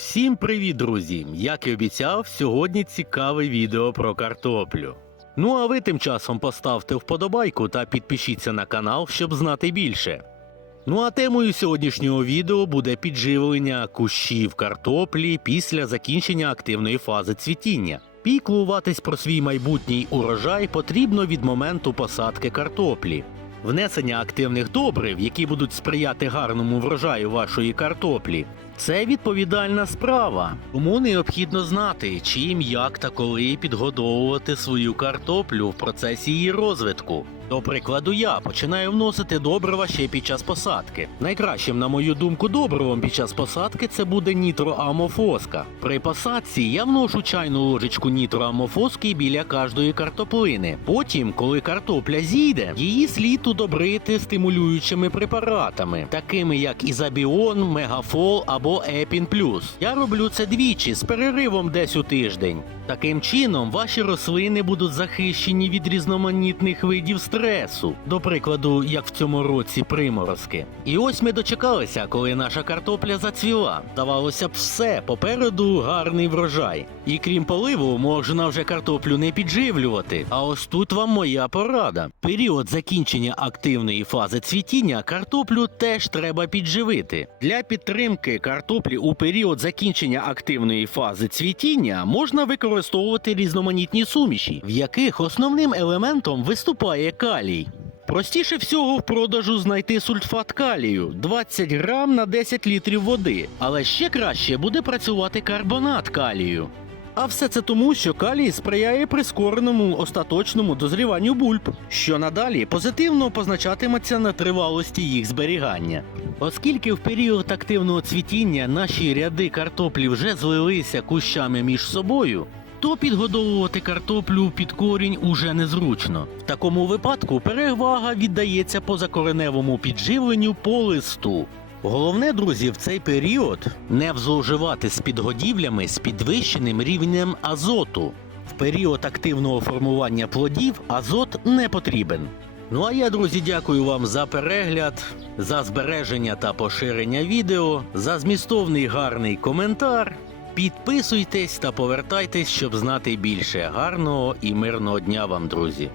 Всім привіт, друзі! Як і обіцяв, сьогодні цікаве відео про картоплю. Ну а ви тим часом поставте вподобайку та підпишіться на канал, щоб знати більше. Ну а темою сьогоднішнього відео буде підживлення кущів картоплі після закінчення активної фази цвітіння. Піклуватись про свій майбутній урожай потрібно від моменту посадки картоплі. Внесення активних добрив, які будуть сприяти гарному врожаю вашої картоплі, це відповідальна справа. Тому необхідно знати, чим, як та коли підгодовувати свою картоплю в процесі її розвитку. До прикладу, я починаю вносити добрива ще під час посадки. Найкращим, на мою думку, добривом під час посадки це буде нітроамофоска. При посадці я вношу чайну ложечку нітроамофоски біля кожної картоплини. Потім, коли картопля зійде, її слід удобрити стимулюючими препаратами, такими як Ізабіон, Мегафол або Епін Плюс. Я роблю це двічі з переривом десь у тиждень. Таким чином, ваші рослини будуть захищені від різноманітних видів стресу, до прикладу, як в цьому році приморозки. І ось ми дочекалися, коли наша картопля зацвіла. Здавалося б, все попереду гарний врожай. І крім поливу, можна вже картоплю не підживлювати. А ось тут вам моя порада. Період закінчення активної фази цвітіння картоплю теж треба підживити. Для підтримки картоплі у період закінчення активної фази цвітіння можна використовувати різноманітні суміші, в яких основним елементом виступає калій. Простіше всього в продажу знайти сульфат калію 20 грам на 10 літрів води, але ще краще буде працювати карбонат калію. А все це тому, що калій сприяє прискореному остаточному дозріванню бульб, що надалі позитивно позначатиметься на тривалості їх зберігання. Оскільки в період активного цвітіння наші ряди картоплі вже злилися кущами між собою, то підгодовувати картоплю під корінь уже незручно. В такому випадку перевага віддається позакореневому підживленню по листу. Головне, друзі, в цей період не зловживати з підгодівлями з підвищеним рівнем азоту. В період активного формування плодів азот не потрібен. Ну а я, друзі, дякую вам за перегляд, за збереження та поширення відео, за змістовний гарний коментар. Підписуйтесь та повертайтесь, щоб знати більше. Гарного і мирного дня вам, друзі!